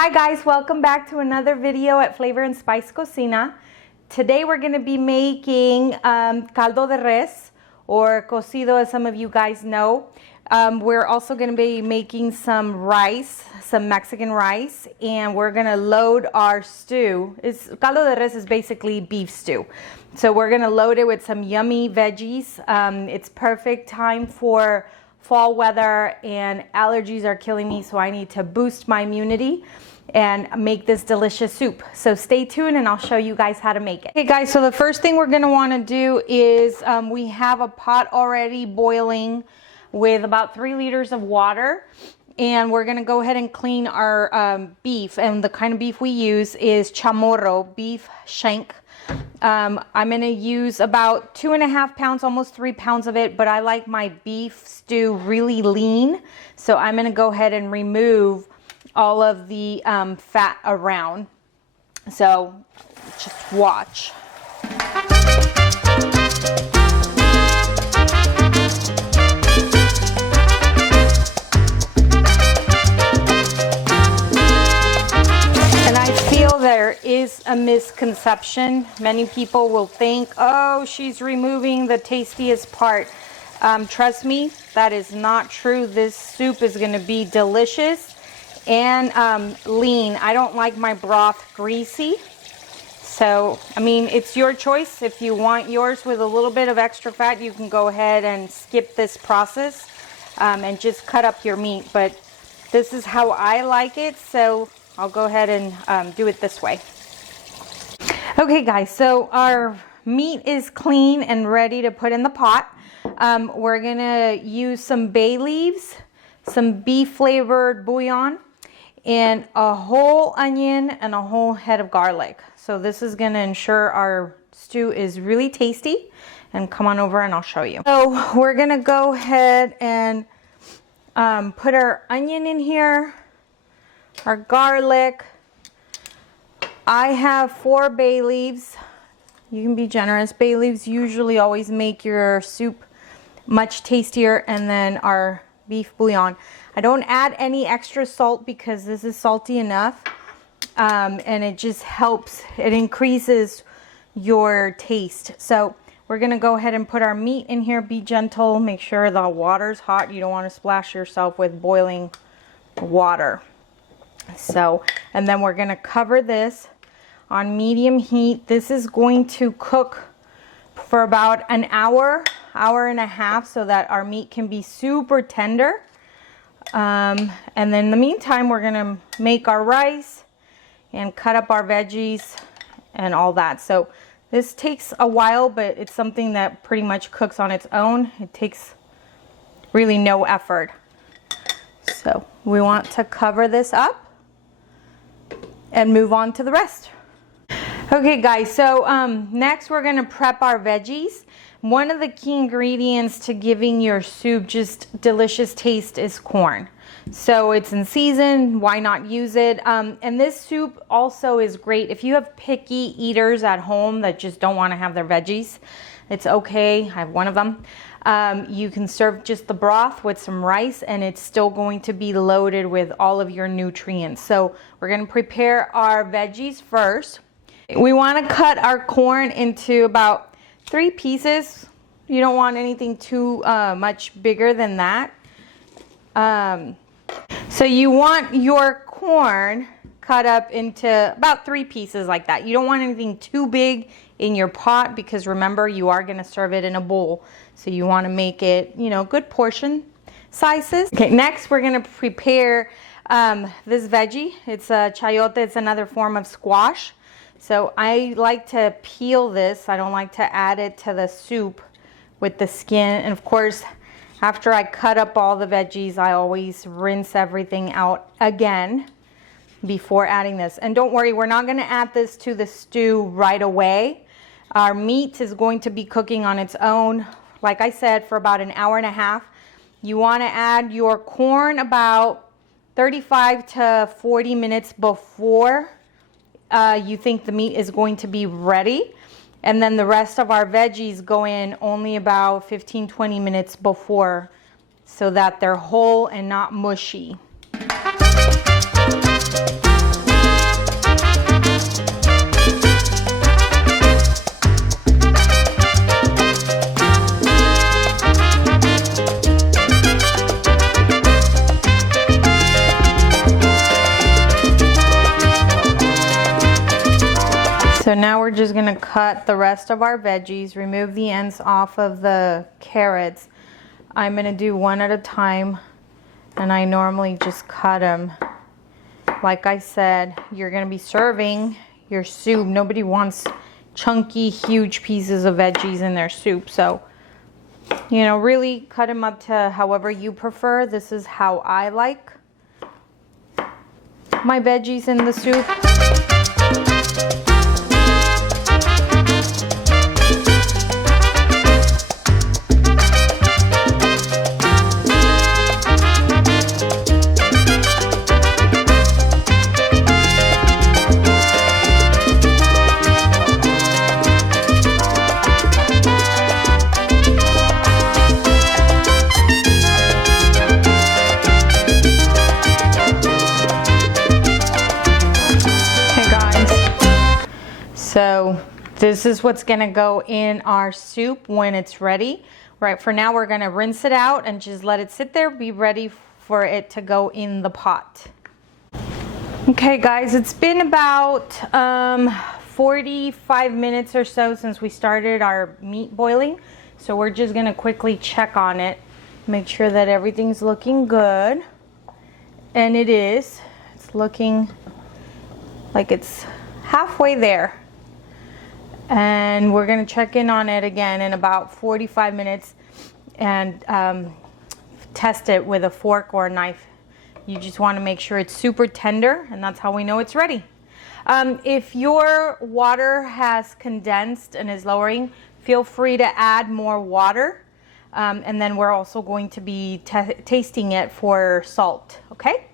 Hi guys, welcome back to another video at Flavor and Spice Cocina. Today we're going to be making Caldo De Res, or cocido as some of you guys know. We're also going to be making some rice, some Mexican rice, and we're going to load our stew. Caldo De Res is basically beef stew. So we're going to load it with some yummy veggies. It's perfect time for fall weather and allergies are killing me, so I need to boost my immunity and make this delicious soup. So stay tuned and I'll show you guys how to make it. Okay guys, so the first thing we're gonna wanna do is we have a pot already boiling with about 3 liters of water, and we're gonna go ahead and clean our beef. And the kind of beef we use is chamorro, beef shank. I'm gonna use about 2.5 pounds, almost 3 pounds of it, but I like my beef stew really lean. So I'm gonna go ahead and remove all of the fat around. So just watch. There is a misconception. Many people will think, oh, she's removing the tastiest part. Trust me, that is not true. This soup is going to be delicious and lean. I don't like my broth greasy. So, I mean, it's your choice. If you want yours with a little bit of extra fat, you can go ahead and skip this process and just cut up your meat. But this is how I like it. So I'll go ahead and do it this way. Okay guys, so our meat is clean and ready to put in the pot. We're gonna use some bay leaves, some beef flavored bouillon, and a whole onion and a whole head of garlic. So this is gonna ensure our stew is really tasty. And come on over and I'll show you. So we're gonna go ahead and put our onion in here, our garlic. I have 4 bay leaves. You can be generous. Bay leaves usually always make your soup much tastier. And then our beef bouillon. I don't add any extra salt because this is salty enough. And it just helps. It increases your taste. So we're going to go ahead and put our meat in here. Be gentle. Make sure the water's hot. You don't want to splash yourself with boiling water. So, and then we're going to cover this on medium heat. This is going to cook for about an hour, hour and a half, so that our meat can be super tender. And then in the meantime, we're going to make our rice and cut up our veggies and all that. So this takes a while, but it's something that pretty much cooks on its own. It takes really no effort. So we want to cover this up and move on to the rest. Okay guys, so next we're gonna prep our veggies. One of the key ingredients to giving your soup just delicious taste is corn. So it's in season, why not use it? And this soup also is great if you have picky eaters at home that just don't want to have their veggies. It's okay, I have one of them. You can serve just the broth with some rice and it's still going to be loaded with all of your nutrients. So we're going to prepare our veggies first. We want to cut our corn into about 3 pieces. You don't want anything too much bigger than that. So you want your corn cut up into about 3 pieces like that. You don't want anything too big in your pot because remember, you are going to serve it in a bowl. So you want to make it, you know, good portion sizes. Okay, next we're going to prepare this veggie. It's a chayote. It's another form of squash. So I like to peel this. I don't like to add it to the soup with the skin. And of course, after I cut up all the veggies, I always rinse everything out again before adding this. And don't worry, we're not going to add this to the stew right away. Our meat is going to be cooking on its own, like I said, for about an hour and a half. You want to add your corn about 35 to 40 minutes before you think the meat is going to be ready. And then the rest of our veggies go in only about 15-20 minutes before, so that they're whole and not mushy. So now we're just gonna cut the rest of our veggies, remove the ends off of the carrots. I'm gonna do one at a time, and I normally just cut them. Like I said, you're gonna be serving your soup. Nobody wants chunky, huge pieces of veggies in their soup. So, you know, really cut them up to however you prefer. This is how I like my veggies in the soup. So this is what's gonna go in our soup when it's ready. Right, for now we're gonna rinse it out and just let it sit there, be ready for it to go in the pot. Okay guys, it's been about 45 minutes or so since we started our meat boiling. So we're just gonna quickly check on it, make sure that everything's looking good. And it is. It's looking like it's halfway there. And we're gonna check in on it again in about 45 minutes and test it with a fork or a knife. You just wanna make sure it's super tender, and that's how we know it's ready. If your water has condensed and is lowering, feel free to add more water. And then we're also going to be tasting it for salt, okay?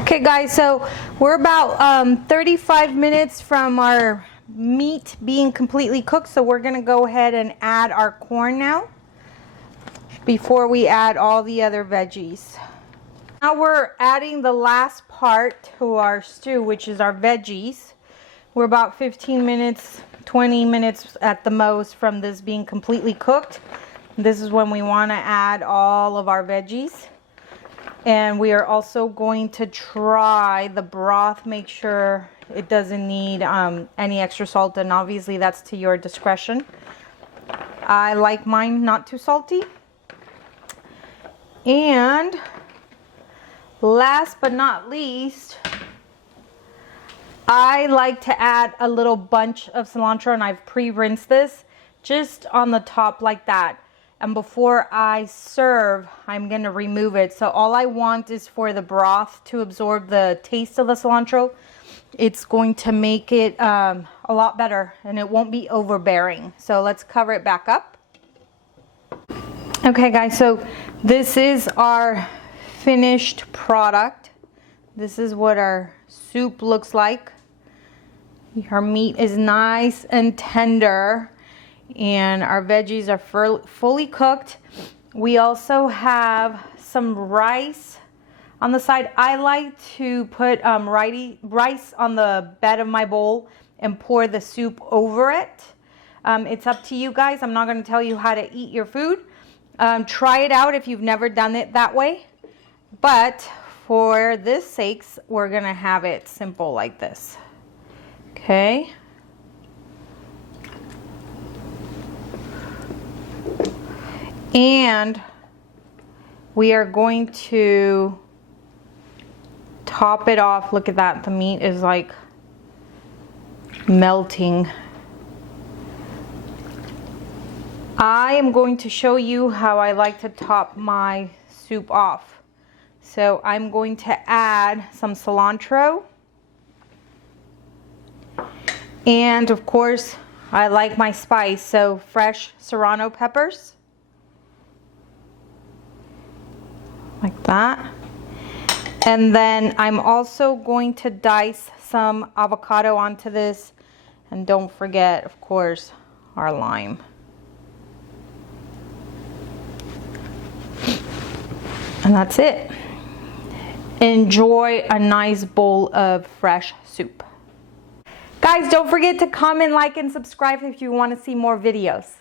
Okay guys, so we're about 35 minutes from our meat being completely cooked, so we're gonna go ahead and add our corn now before we add all the other veggies. Now we're adding the last part to our stew, which is our veggies. We're about 15 minutes, 20 minutes at the most from this being completely cooked. This is when we wanna add all of our veggies. And we are also going to try the broth, make sure it doesn't need any extra salt, and obviously that's to your discretion. I like mine not too salty. And last but not least, I like to add a little bunch of cilantro, and I've pre-rinsed this just on the top like that. And before I serve, I'm gonna remove it. So all I want is for the broth to absorb the taste of the cilantro. It's going to make it a lot better, and it won't be overbearing. So let's cover it back up. Okay guys, so this is our finished product. This is what our soup looks like. Our meat is nice and tender, and our veggies are fully cooked. We also have some rice on the side. I like to put rice on the bed of my bowl and pour the soup over it. It's up to you guys. I'm not going to tell you how to eat your food. Try it out if you've never done it that way. But for this sakes, we're going to have it simple like this. Okay. And we are going to top it off. Look at that. The meat is like melting. I am going to show you how I like to top my soup off. So I'm going to add some cilantro. And of course, I like my spice, so fresh serrano peppers. Like that. And then I'm also going to dice some avocado onto this. And don't forget, of course, our lime. And that's it. Enjoy a nice bowl of fresh soup. Guys, don't forget to comment, like, and subscribe if you want to see more videos.